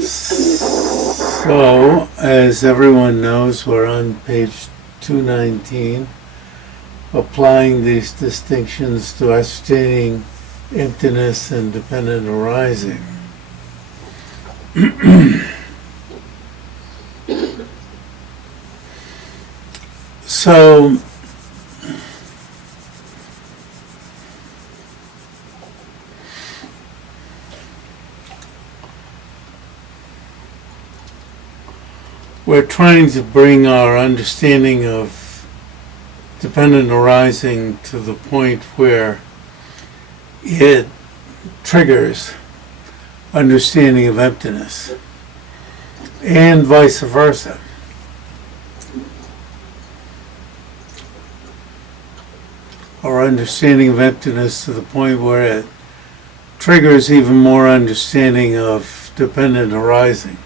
So, as everyone knows, we're on page 219, applying these distinctions to ascertaining emptiness and dependent arising. So, we're trying to bring our understanding of dependent arising to the point where it triggers understanding of emptiness, and vice versa. Our understanding of emptiness to the point where it triggers even more understanding of dependent arising.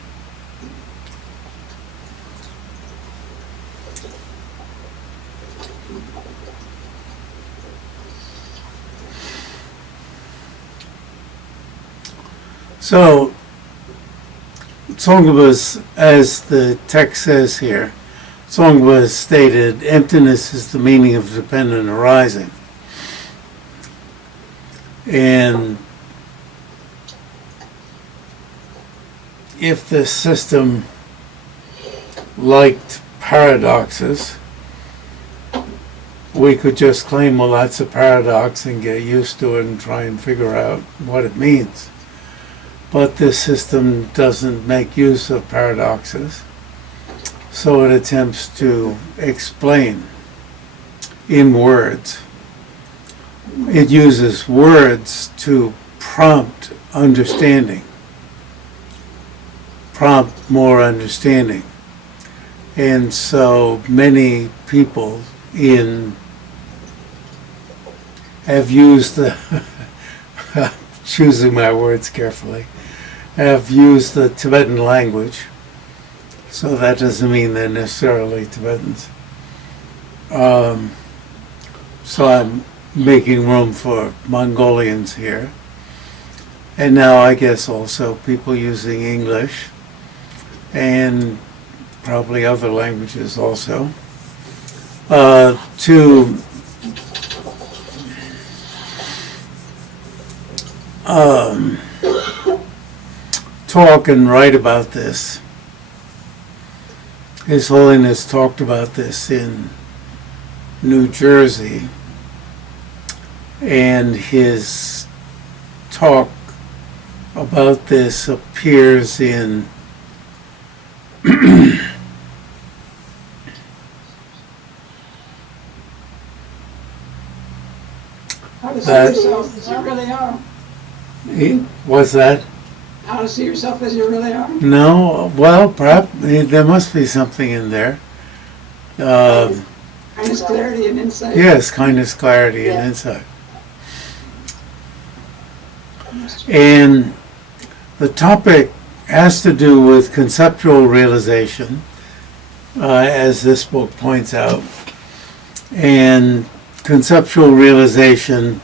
So, Tsongkhapa, as the text says here, Tsongkhapa stated, emptiness is the meaning of dependent arising. And if this system liked paradoxes, we could just claim, well, that's a paradox and get used to it and try and figure out what it means. But this system doesn't make use of paradoxes, so it attempts to explain in words. It uses words to prompt understanding, prompt more understanding. And so many people have used the, choosing my words carefully, have used the Tibetan language, so that doesn't mean they're necessarily Tibetans. So I'm making room for Mongolians here. And now I guess also people using English and probably other languages also to talk and write about this. His Holiness talked about this in New Jersey, and his talk about this appears in How to see yourself as you really are. What's that? How to see yourself as you really are. No, well, perhaps there must be something in there. Kindness, clarity, and insight. Yes, kindness, clarity, and insight. And the topic has to do with conceptual realization, as this book points out. And conceptual realization,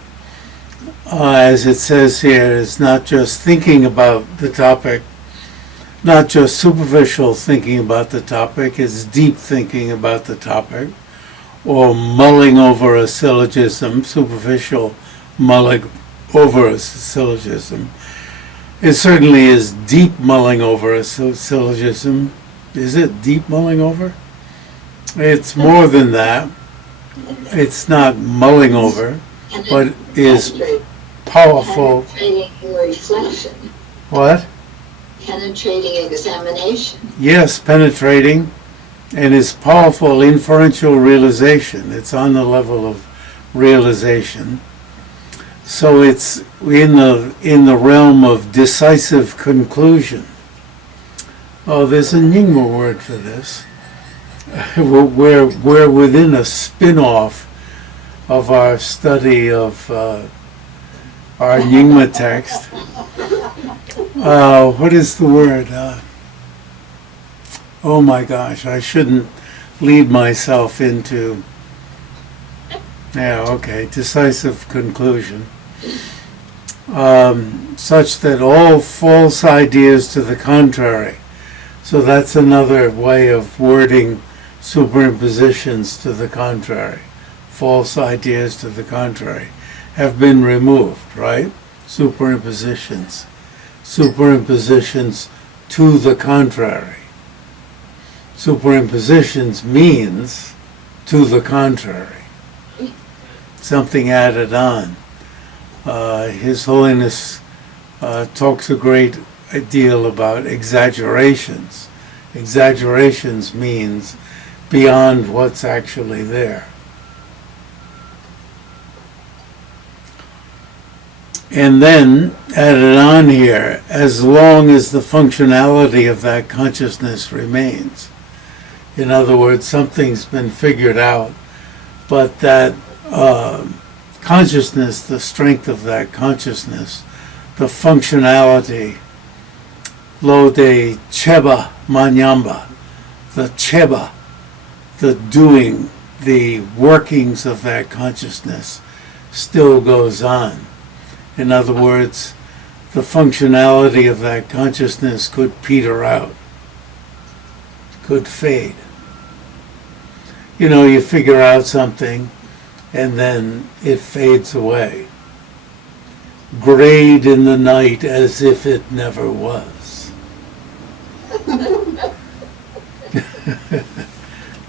as it says here, is not just thinking about the topic, not just superficial thinking about the topic, it's deep thinking about the topic, or mulling over a syllogism, superficial mulling over a syllogism. It certainly is deep mulling over a syllogism. Is it deep mulling over? It's more than that. It's not mulling over, but is powerful. Penetrating reflection. What? Penetrating examination. Yes, penetrating, and is powerful inferential realization. It's on the level of realization. So it's in the realm of decisive conclusion. Oh, there's a Nyingma word for this. We're within a spin-off of our study of our Nyingma text. What is the word? Oh my gosh, I shouldn't lead myself into... Yeah, okay, decisive conclusion. such that all false ideas to the contrary, so that's another way of wording superimpositions to the contrary, false ideas to the contrary, have been removed, right? Superimpositions to the contrary. Superimpositions means to the contrary, something added on. His Holiness talks a great deal about exaggerations. Exaggerations means beyond what's actually there. And then added on here, as long as the functionality of that consciousness remains. In other words, something's been figured out, but that consciousness, the strength of that consciousness, the functionality, lo de cheba manyamba, the cheba, the doing, the workings of that consciousness still goes on. In other words, the functionality of that consciousness could peter out, could fade. You know, you figure out something and then it fades away. Grayed in the night as if it never was.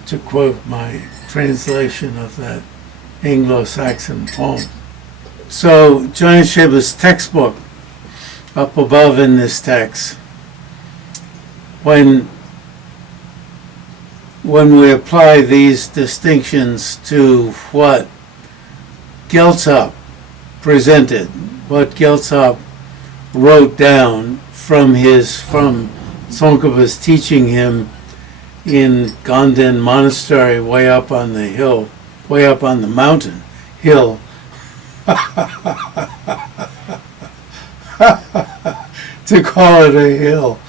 To quote my translation of that Anglo-Saxon poem. So, Jam-yang-shay-pa's textbook, up above in this text, when we apply these distinctions to what Gyaltsab presented, what Gyaltsab wrote down from Tsongkhapa's teaching him in Ganden Monastery, way up on the hill, way up on the mountain hill. To call it a hill.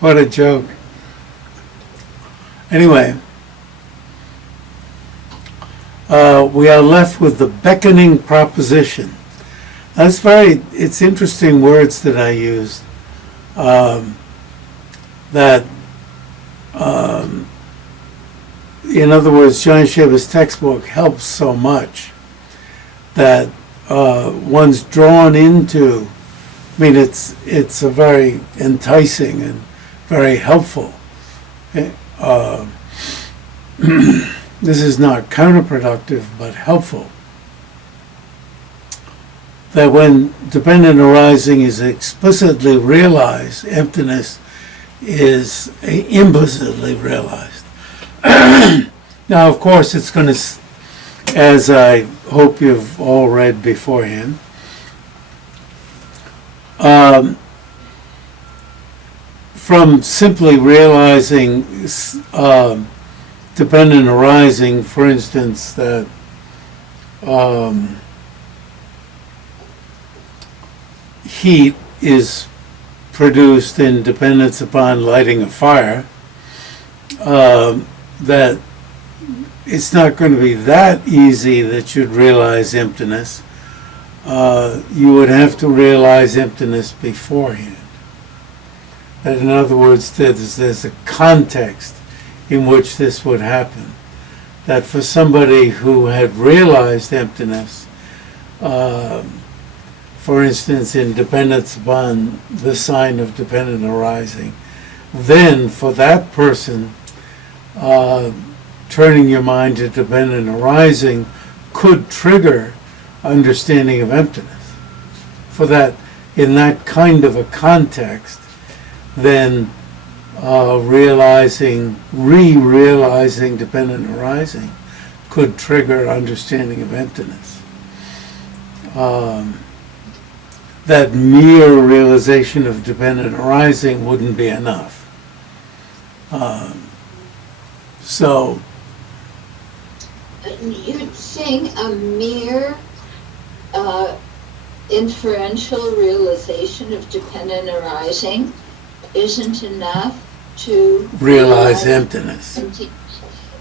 What a joke. Anyway, we are left with the beckoning proposition. It's interesting words that I used. In other words, Jam-yang-shay-pa's textbook helps so much that one's drawn into. I mean, it's a very enticing and very helpful. This is not counterproductive, but helpful. That when dependent arising is explicitly realized, emptiness is implicitly realized. Now, of course, it's going to, as I hope you've all read beforehand, from simply realizing dependent arising, for instance, that heat is produced in dependence upon lighting a fire, that it's not going to be that easy that you'd realize emptiness. You would have to realize emptiness beforehand. That, in other words, there's a context in which this would happen. That for somebody who had realized emptiness, for instance, in dependence upon the sign of dependent arising, then for that person, turning your mind to dependent arising could trigger understanding of emptiness. For that, in that kind of a context, then re-realizing dependent arising could trigger understanding of emptiness. That mere realization of dependent arising wouldn't be enough. So you're saying a mere inferential realization of dependent arising isn't enough to realize emptiness.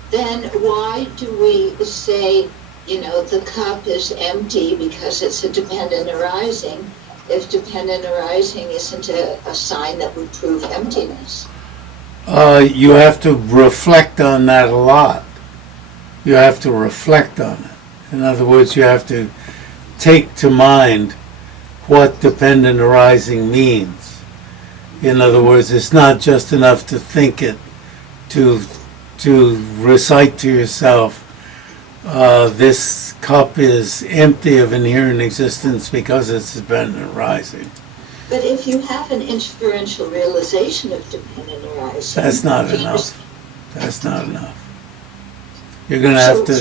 Then why do we say the cup is empty because it's a dependent arising, if dependent arising isn't a sign that would prove emptiness? You have to reflect on that a lot. You have to reflect on it. In other words, you have to take to mind what dependent arising means. In other words, it's not just enough to think it, to recite to yourself, this cup is empty of inherent existence because it's dependent arising. But if you have an inferential realization of dependent arising... That's not enough. That's not enough. You're going to have to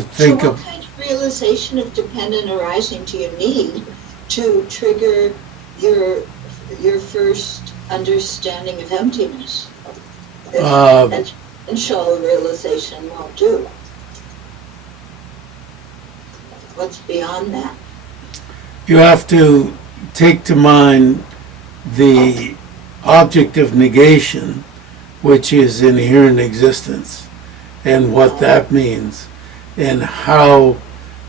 think so of... what kind of realization of dependent arising do you need to trigger your first understanding of emptiness? Initial realization won't do. What's beyond that? You have to take to mind the object of negation, which is inherent existence, and what that means, and how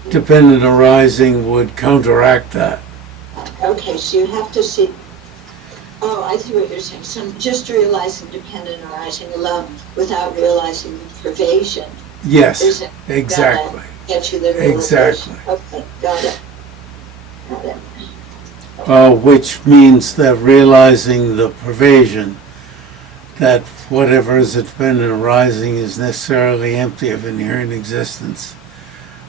dependent arising would counteract that. Okay, so you have to see... Oh, I see what you're saying. So just realizing dependent arising alone without realizing the pervasion. Yes, isn't exactly. gonna get you the realization. Exactly. Okay, got it. Got it. Which means that realizing the pervasion, that whatever is a dependent arising is necessarily empty of inherent existence,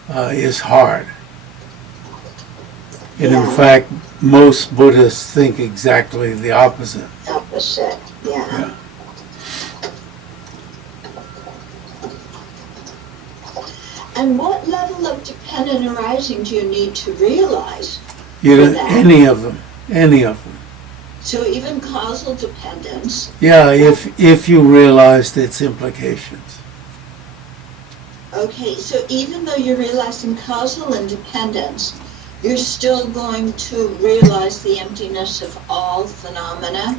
is hard. And in fact, most Buddhists think exactly the opposite. Opposite, yeah. And what level of dependent arising do you need to realize? Any of them. So even causal dependence. Yeah, if you realized its implications. Okay, so even though you're realizing causal independence, you're still going to realize the emptiness of all phenomena,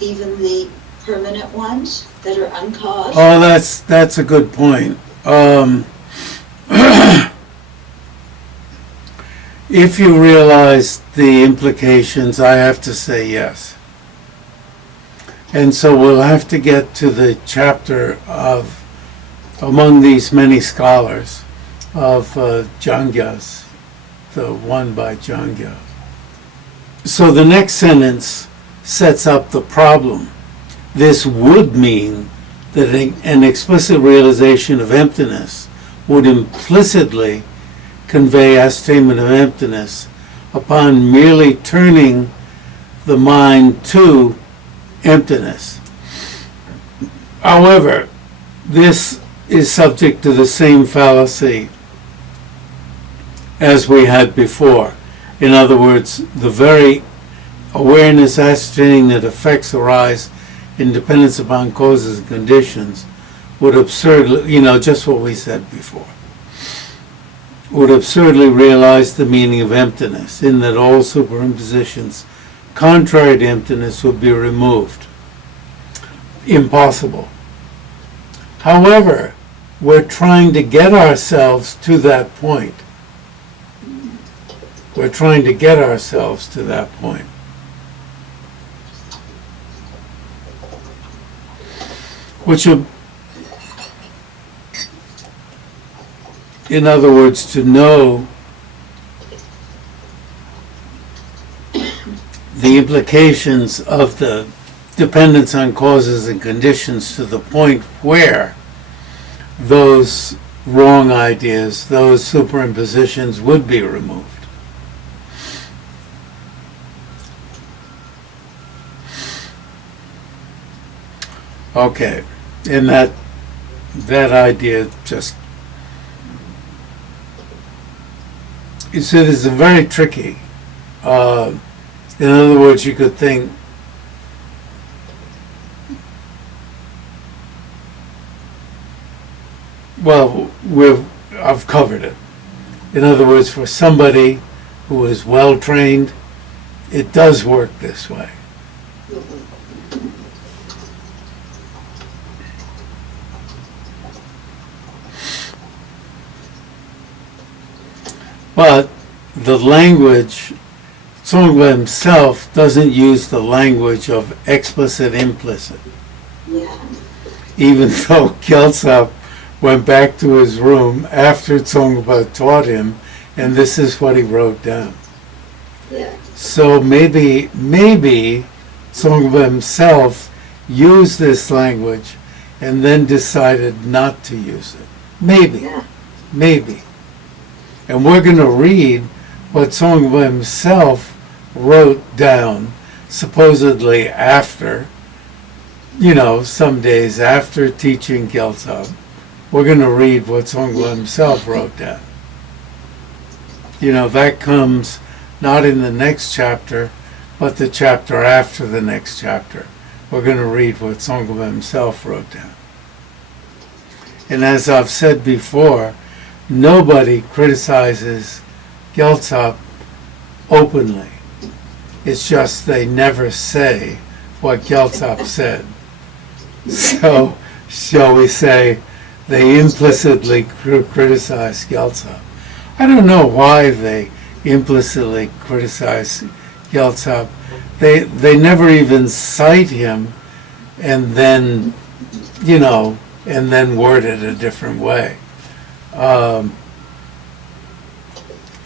even the permanent ones that are uncaused? Oh, that's a good point. If you realize the implications, I have to say yes. And so we'll have to get to the chapter of, among these many scholars, of Jangya's, the one by Jangya. So the next sentence sets up the problem. This would mean that an explicit realization of emptiness would implicitly convey ascertainment of emptiness upon merely turning the mind to emptiness. However, this is subject to the same fallacy as we had before. In other words, the very awareness ascertaining that effects arise in dependence upon causes and conditions would absurdly, just what we said before, would absurdly realize the meaning of emptiness, in that all superimpositions contrary to emptiness would be removed. Impossible. However, we're trying to get ourselves to that point. We're trying to get ourselves to that point. Which would, in other words, to know the implications of the dependence on causes and conditions to the point where those wrong ideas, those superimpositions would be removed. Okay, and that idea just, you see, this is very tricky. In other words, you could think, well, I've covered it. In other words, for somebody who is well trained, it does work this way. But the language, Tsongpa himself doesn't use the language of explicit implicit. Yeah. Even though Gyaltsab went back to his room after Tsongpa taught him, and this is what he wrote down. Yeah. So maybe Tsongpa himself used this language and then decided not to use it. Maybe. Yeah. Maybe. And we're going to read what Tsongpa himself wrote down, supposedly after, some days after teaching Gyaltsab. We're going to read what Tsongpa himself wrote down. That comes not in the next chapter, but the chapter after the next chapter. We're going to read what Tsongpa himself wrote down. And as I've said before, nobody criticizes Gyaltsab openly. It's just they never say what Gyaltsab said. So, shall we say, they implicitly criticize Gyaltsab. I don't know why they implicitly criticize Gyaltsab. They never even cite him and then, and then word it a different way.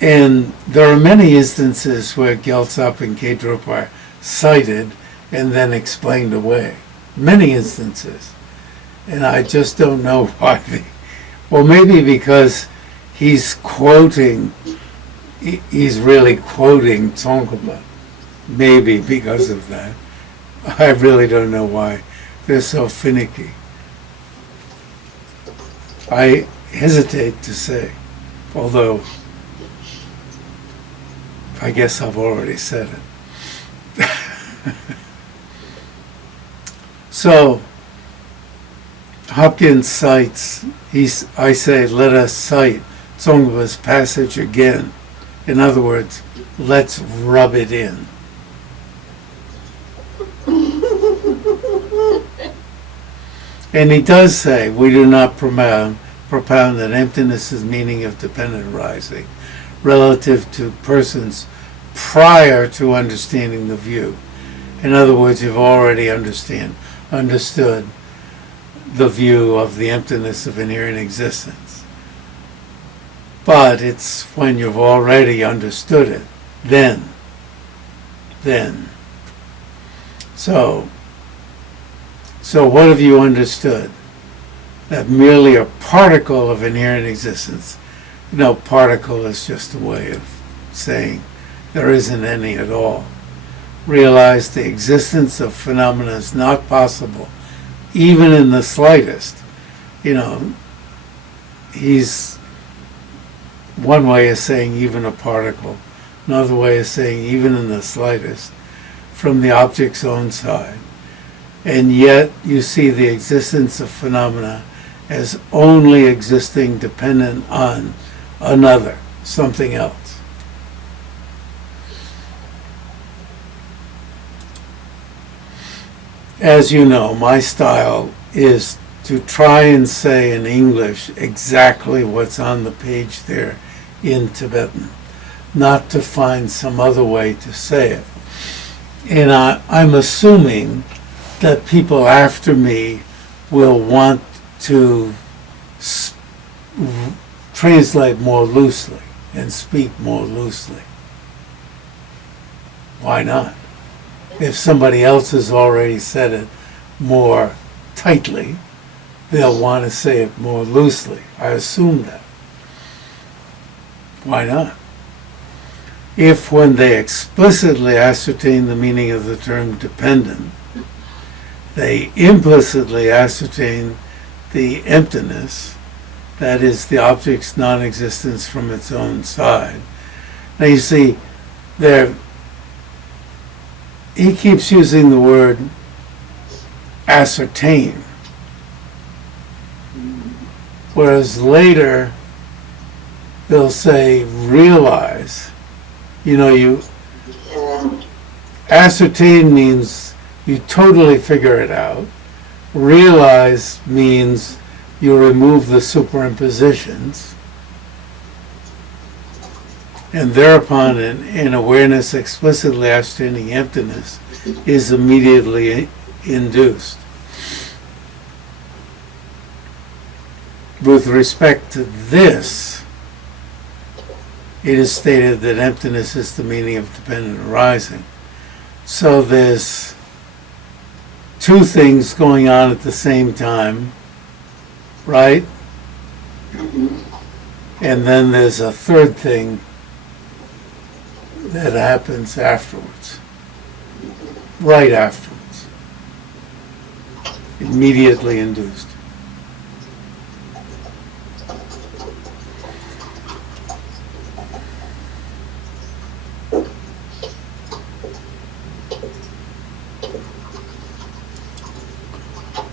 And there are many instances where Gyaltsab and Gedrup are cited and then explained away. Many instances. And I just don't know why. Well, maybe because he's really quoting Tsongkhapa. Maybe because of that. I really don't know why they're so finicky. I hesitate to say, although I guess I've already said it. So, Hopkins cites, I say, let us cite Tsongkhapa's passage again. In other words, let's rub it in. And he does say, we do not propound that emptiness is meaning of dependent arising relative to persons prior to understanding the view. In other words, you've already understood the view of the emptiness of inherent existence. But it's when you've already understood it, then. So what have you understood? That merely a particle of inherent existence. Particle is just a way of saying there isn't any at all. Realize the existence of phenomena is not possible, even in the slightest. He's one way of saying even a particle, another way of saying even in the slightest, from the object's own side. And yet you see the existence of phenomena as only existing dependent on another, something else. As you know, my style is to try and say in English exactly what's on the page there in Tibetan, not to find some other way to say it. And I'm assuming that people after me will want to translate more loosely and speak more loosely. Why not? If somebody else has already said it more tightly, they'll want to say it more loosely. I assume that. Why not? If when they explicitly ascertain the meaning of the term dependent, they implicitly ascertain the emptiness, that is, the object's non-existence from its own side. Now you see, he keeps using the word ascertain, whereas later they'll say realize. You ascertain means you totally figure it out. Realize means you remove the superimpositions. And thereupon an awareness explicitly ascertaining emptiness is immediately induced. With respect to this, it is stated that emptiness is the meaning of dependent arising. So there's two things going on at the same time, right? And then there's a third thing that happens afterwards, right afterwards, immediately induced.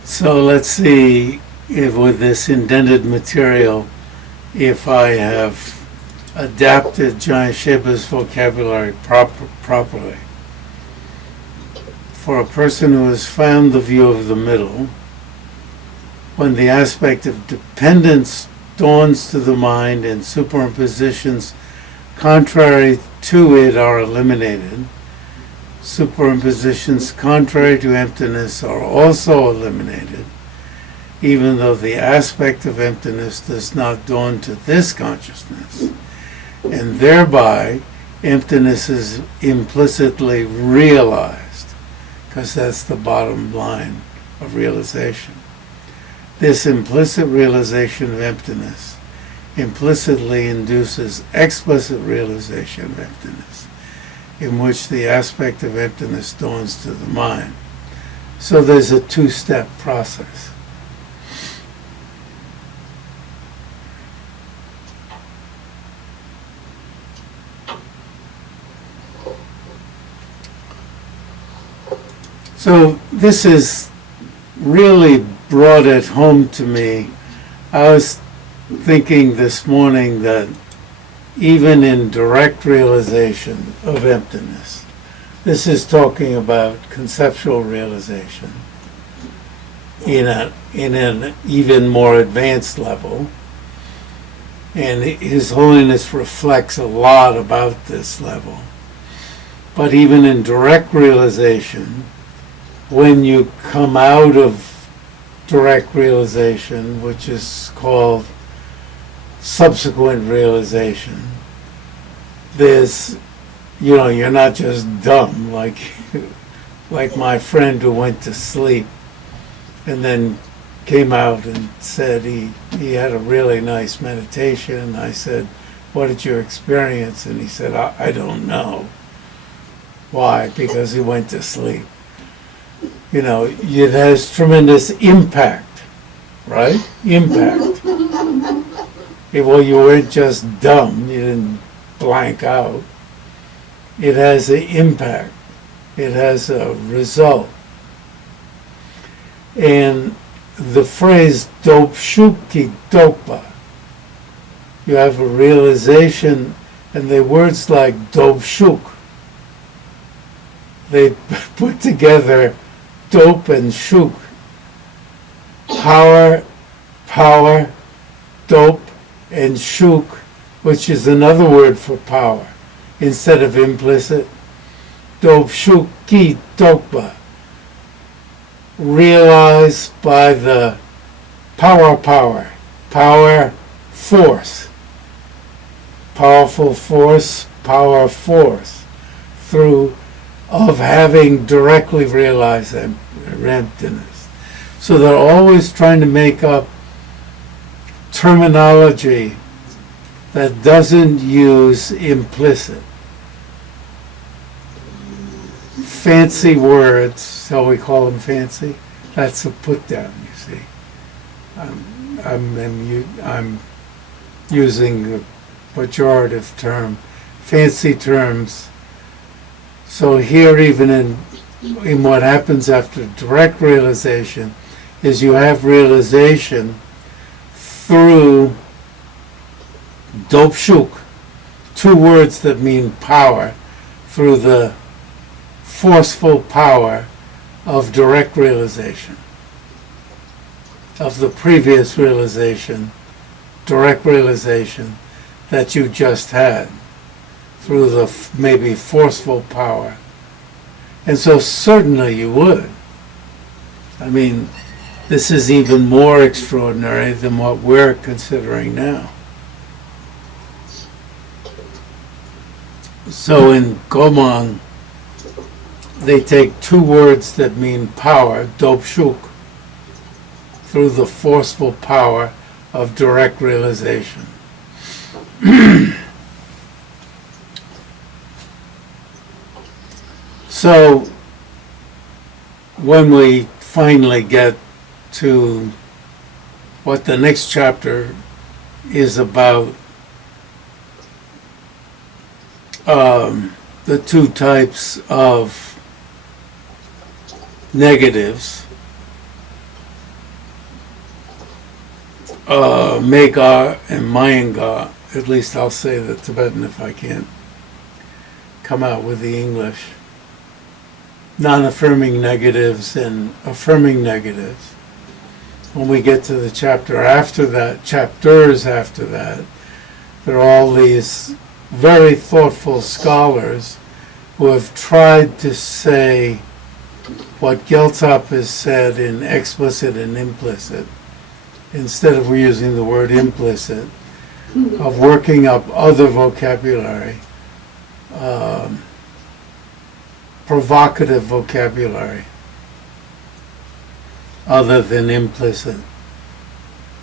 So let's see if with this indented material, if I have adapted Jam-yang-shay-pa's vocabulary properly. For a person who has found the view of the middle, when the aspect of dependence dawns to the mind and superimpositions contrary to it are eliminated, superimpositions contrary to emptiness are also eliminated, even though the aspect of emptiness does not dawn to this consciousness, and thereby emptiness is implicitly realized, because that's the bottom line of realization. This implicit realization of emptiness implicitly induces explicit realization of emptiness, in which the aspect of emptiness dawns to the mind. So there's a two-step process. So this is really brought it home to me. I was thinking this morning that even in direct realization of emptiness, this is talking about conceptual realization in an even more advanced level, and His Holiness reflects a lot about this level. But even in direct realization, when you come out of direct realization, which is called subsequent realization, there's, you're not just dumb like my friend who went to sleep and then came out and said he had a really nice meditation, and I said, what did you experience? And he said, I don't know. Why? Because he went to sleep. It has tremendous impact, right? Impact. Well, you weren't just dumb, you didn't blank out. It has an impact. It has a result. And the phrase dopshuki dopa, you have a realization, and the words like dopshuk, they put together dope and shuk, power, dope, and shuk, which is another word for power, instead of implicit. Dope shuk ki dokpa, realized by the power, force, powerful force, power force, through of having directly realized emptiness. So they're always trying to make up terminology that doesn't use implicit. Fancy words, shall we call them fancy? That's a put down, you see. I'm using the pejorative term, fancy terms. So here, even in what happens after direct realization, is you have realization through dopshuk, two words that mean power, through the forceful power of direct realization, of the previous realization, direct realization that you just had. through the maybe forceful power. And so certainly you would. I mean, this is even more extraordinary than what we're considering now. So in Gomang, they take two words that mean power, dopshuk, through the forceful power of direct realization. So when we finally get to what the next chapter is about, the two types of negatives, Mega and Mayanga, at least I'll say the Tibetan if I can't come out with the English, non-affirming negatives and affirming negatives. When we get to the chapter after that, chapters after that, there are all these very thoughtful scholars who have tried to say what Gyaltsab has said in Explicit and Implicit, instead of using the word implicit, of working up other vocabulary, provocative vocabulary, other than implicit,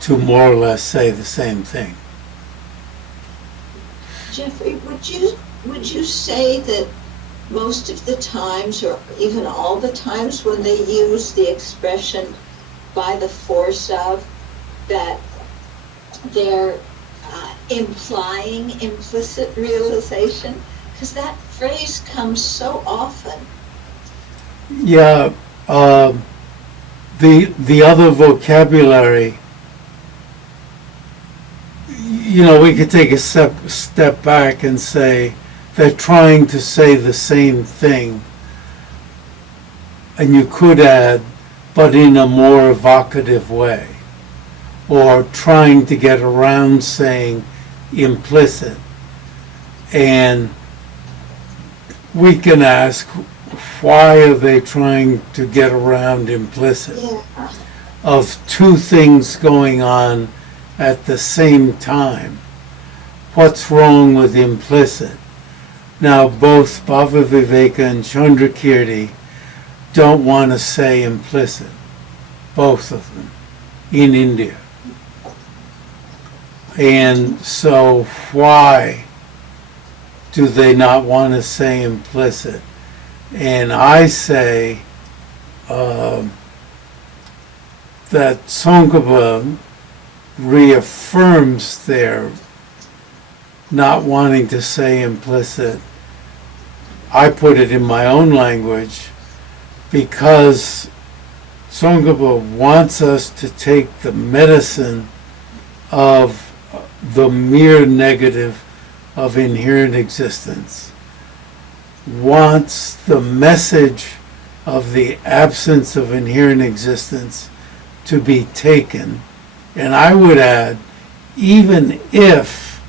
to more or less say the same thing. Jeffrey, would you say that most of the times, or even all the times when they use the expression by the force of, that they're implying implicit realization? Because that phrase comes so often. Yeah, the other vocabulary, you know, we could take a step back and say they're trying to say the same thing, and you could add, but in a more evocative way, or trying to get around saying implicit. And we can ask, why are they trying to get around implicit? Yeah. Of two things going on at the same time. What's wrong with implicit? Now, both Bhava Viveka and Chandrakirti don't want to say implicit, both of them, in India. And so why do they not want to say implicit? And I say that Tsongkhapa reaffirms their not wanting to say implicit. I put it in my own language because Tsongkhapa wants us to take the medicine of the mere negative of inherent existence, wants the message of the absence of inherent existence to be taken. And I would add, even if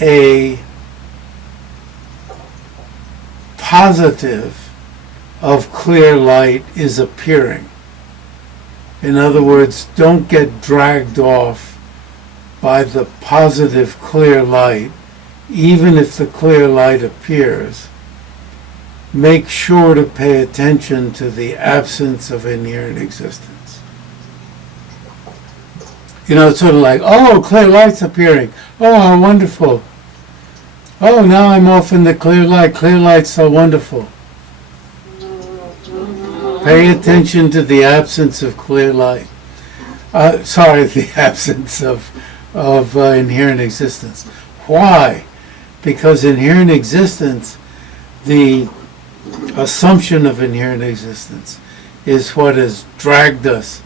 a positive of clear light is appearing. In other words, don't get dragged off by the positive clear light, even if the clear light appears. Make sure to pay attention to the absence of inherent existence. You know, it's sort of like, oh, clear light's appearing. Oh, how wonderful. Oh, now I'm off in the clear light. Clear light's so wonderful. Pay attention to the absence of clear light. The absence of inherent existence. Why? Because inherent existence, the assumption of inherent existence, is what has dragged us.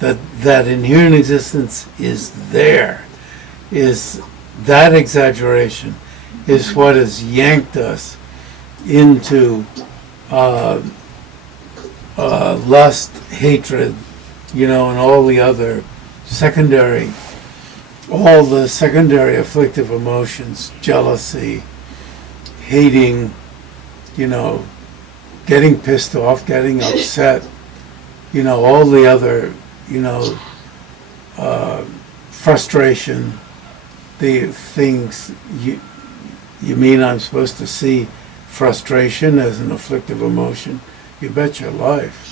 That inherent existence is there, is that exaggeration, is what has yanked us into lust, hatred, you know, and all the other secondary all the secondary afflictive emotions, jealousy, hating, getting pissed off, getting upset, all the other, frustration, the things you mean I'm supposed to see frustration as an afflictive emotion? You bet your life.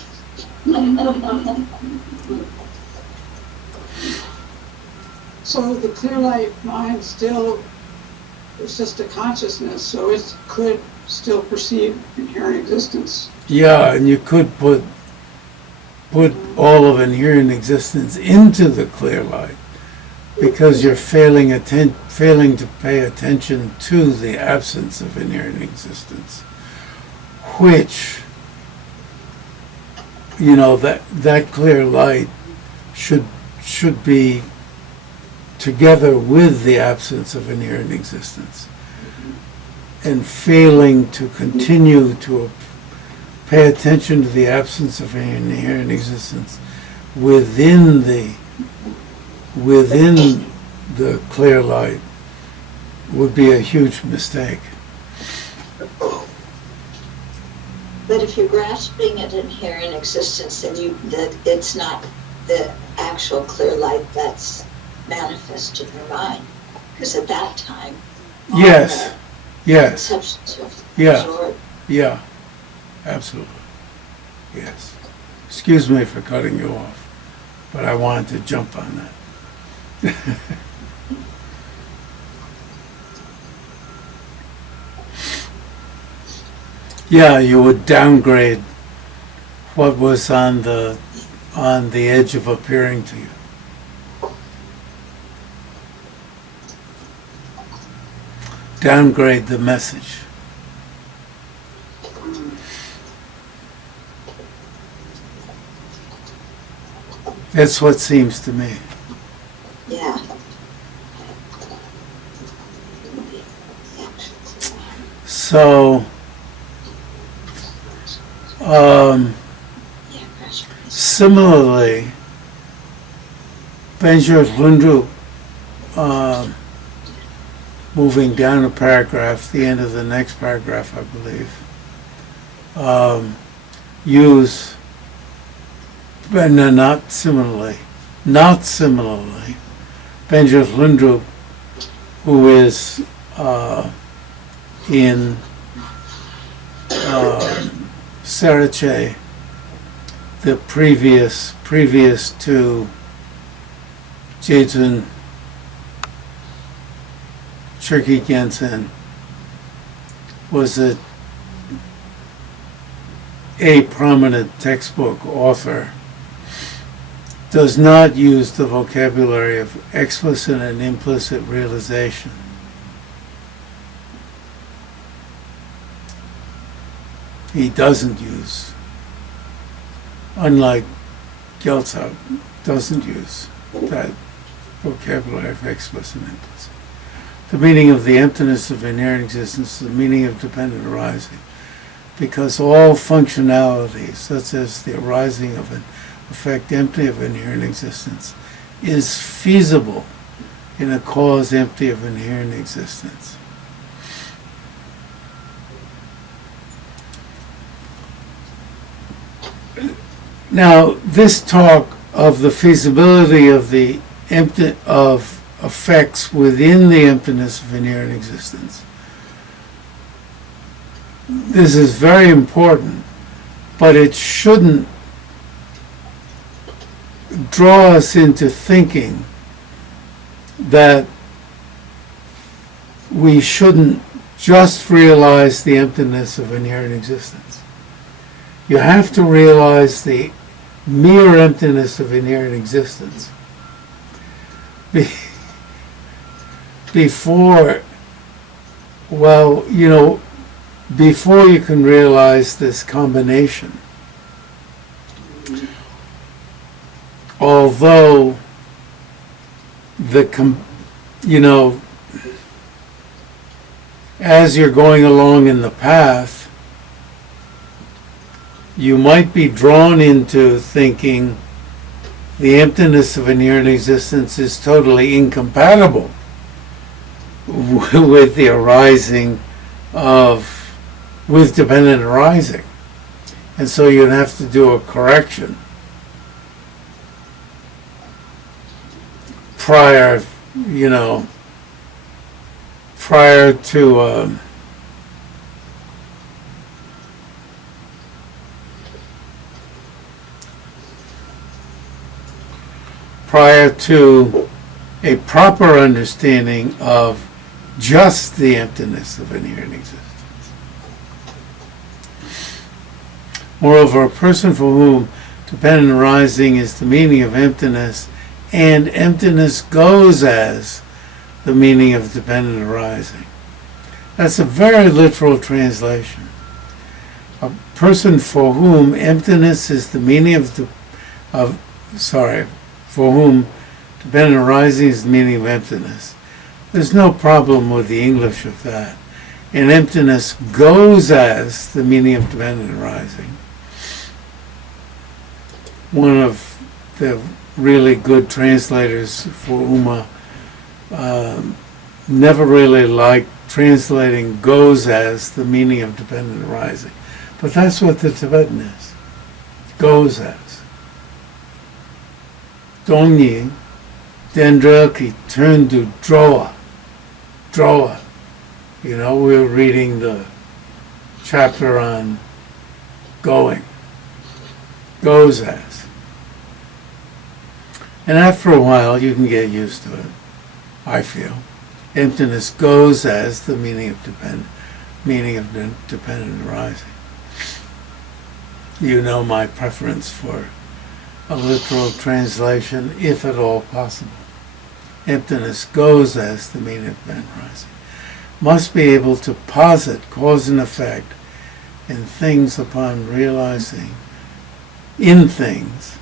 So the clear light mind still is just a consciousness, so it could still perceive inherent existence. Yeah, and you could put all of inherent existence into the clear light because you're failing to pay attention to the absence of inherent existence, which, that clear light should be together with the absence of inherent existence, and failing to continue to pay attention to the absence of inherent existence within the clear light would be a huge mistake. But if you're grasping at inherent existence, then that it's not the actual clear light that's manifest in your mind, because at that time, Yes. substance of Yeah. absorbed. Yeah. Absolutely. Yes. Excuse me for cutting you off, but I wanted to jump on that. Yeah, you would downgrade what was on the edge of appearing to you. Downgrade the message. That's what seems to me. Yeah. So, similarly, Benjamin Lundrup, moving down a paragraph, the end of the next paragraph, I believe, use, but no, not similarly, Benjamin Lundrup, who is in Sarache, the previous to Jejun Cherkee Gyaltsen, was a prominent textbook author, does not use the vocabulary of explicit and implicit realization. He doesn't use, unlike Gyaltsen, doesn't use that vocabulary of explicit and implicit. The meaning of the emptiness of inherent existence is the meaning of dependent arising, because all functionality, such as the arising of an effect empty of inherent existence, is feasible in a cause empty of inherent existence. Now, this talk of the feasibility of the of effects within the emptiness of inherent existence, this is very important, but it shouldn't draw us into thinking that we shouldn't just realize the emptiness of inherent existence. You have to realize the mere emptiness of inherent existence before you can realize this combination. Although as you're going along in the path, you might be drawn into thinking the emptiness of inherent existence is totally incompatible with the arising with dependent arising. And so you'd have to do a correction prior to a proper understanding of just the emptiness of inherent existence. Moreover, a person for whom dependent arising is the meaning of emptiness, and emptiness goes as the meaning of dependent arising. That's a very literal translation. A person for whom emptiness is the meaning for whom dependent arising is the meaning of emptiness. There's no problem with the English of that. And emptiness goes as the meaning of dependent arising. One of the really good translators for Uma never really liked translating goes as the meaning of dependent arising. But that's what the Tibetan is. Goes as. Dongyi, Dendra ki turn to droa. Droa. You know, we're reading the chapter on going. Goes as. And after a while, you can get used to it, I feel. Emptiness goes as the meaning of dependent arising. You know my preference for a literal translation, if at all possible. Emptiness goes as the meaning of dependent arising. Must be able to posit cause and effect in things upon realizing, in things,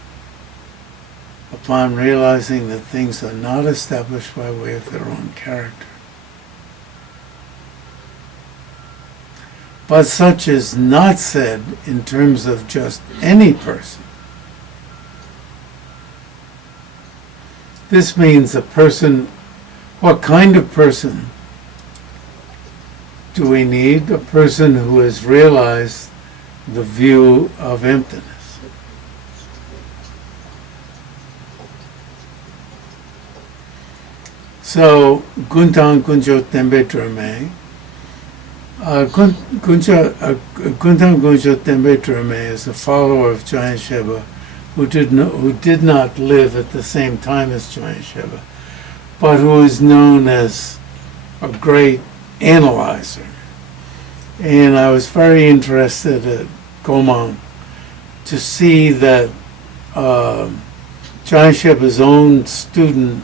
upon realizing that things are not established by way of their own character. But such is not said in terms of just any person. This means a person, what kind of person do we need? A person who has realized the view of emptiness. So, Guntang Kuncho Tembe Trame, Guntang Kuncho Tembe Trame is a follower of Jam-yang-shay-pa who did not live at the same time as Jam-yang-shay-pa, but who is known as a great analyzer. And I was very interested at Gomang to see that Jam-yang-shay-pa's own student,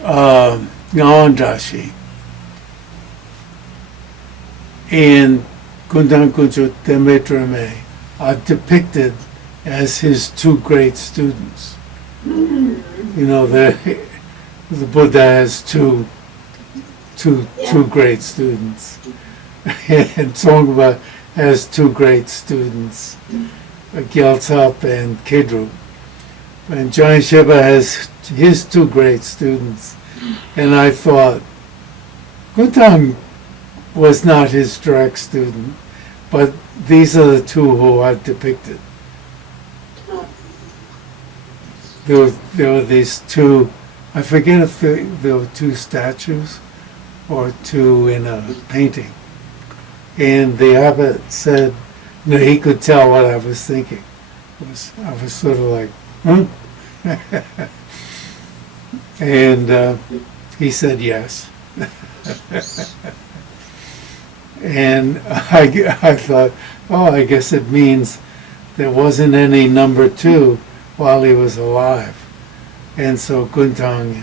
Ngawandashi, and Guntang Kuncho Tembe Trame are depicted as his two great students. You know, the Buddha has two great students, and Tsongpa has two great students, Gyaltsap and Kedrup. And Jam-yang-shay-pa has his two great students. And I thought, Guntang was not his direct student, but these are the two who are depicted. There were these two, I forget if there were two statues or two in a painting. And the abbot said, no, he could tell what I was thinking. I was sort of like, and he said yes. And I thought, oh, I guess it means there wasn't any number two while he was alive. And so Guntang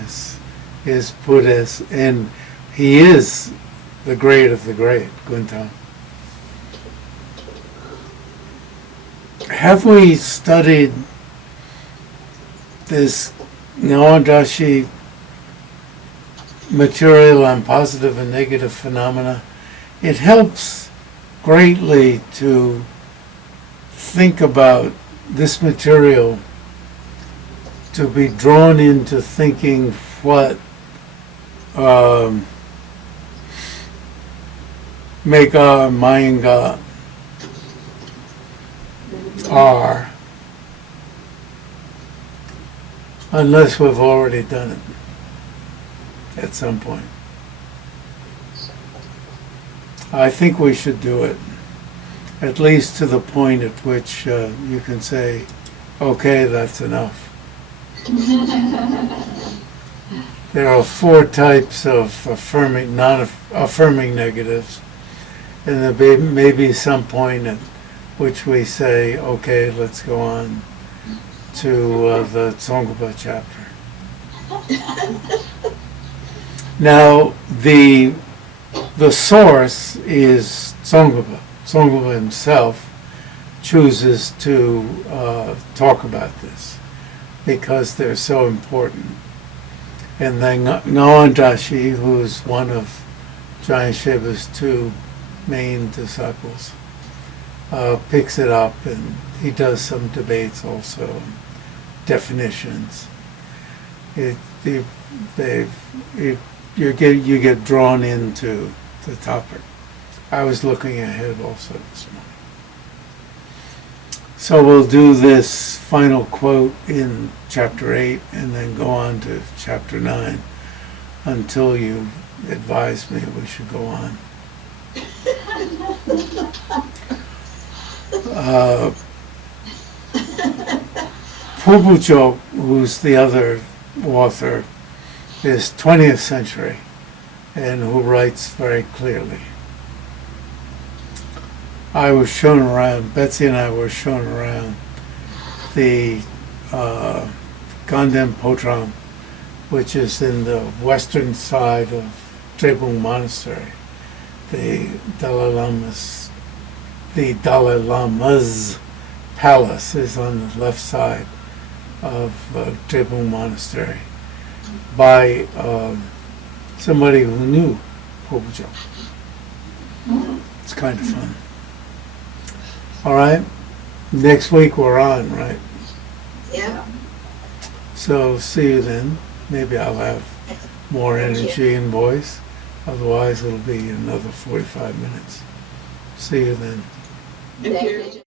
is put as, and he is the great of the great, Guntang. Have we studied this Ngawandashi material on positive and negative phenomena? It helps greatly to think about this material to be drawn into thinking what Mega Mayanga are, unless we've already done it at some point. I think we should do it, at least to the point at which you can say, okay, that's enough. There are 4 types of affirming, non-affirming negatives, and there may be some point at which we say, okay, let's go on to the Tsongkhapa chapter. Now, the source is Tsongkhapa. Tsongkhapa himself chooses to talk about this because they're so important. And then Ngawan Dashi, who's one of Jam-yang-shay-pa's 2 main disciples, picks it up, and he does some debates also, definitions. You get drawn into the topic. I was looking ahead also this morning. So we'll do this final quote in chapter 8 and then go on to chapter 9 until you advise me we should go on. Pubucho, who's the other author, is 20th century and who writes very clearly. I was shown around, Betsy and I were shown around the Ganden Potram, which is in the western side of Trebung Monastery. The Dalai Lama's palace is on the left side of Trebung Monastery by somebody who knew Pobujo. It's kind of fun. All right, next week we're on, right? Yeah. So see you then. Maybe I'll have more energy and voice. Otherwise, it'll be another 45 minutes. See you then. If you're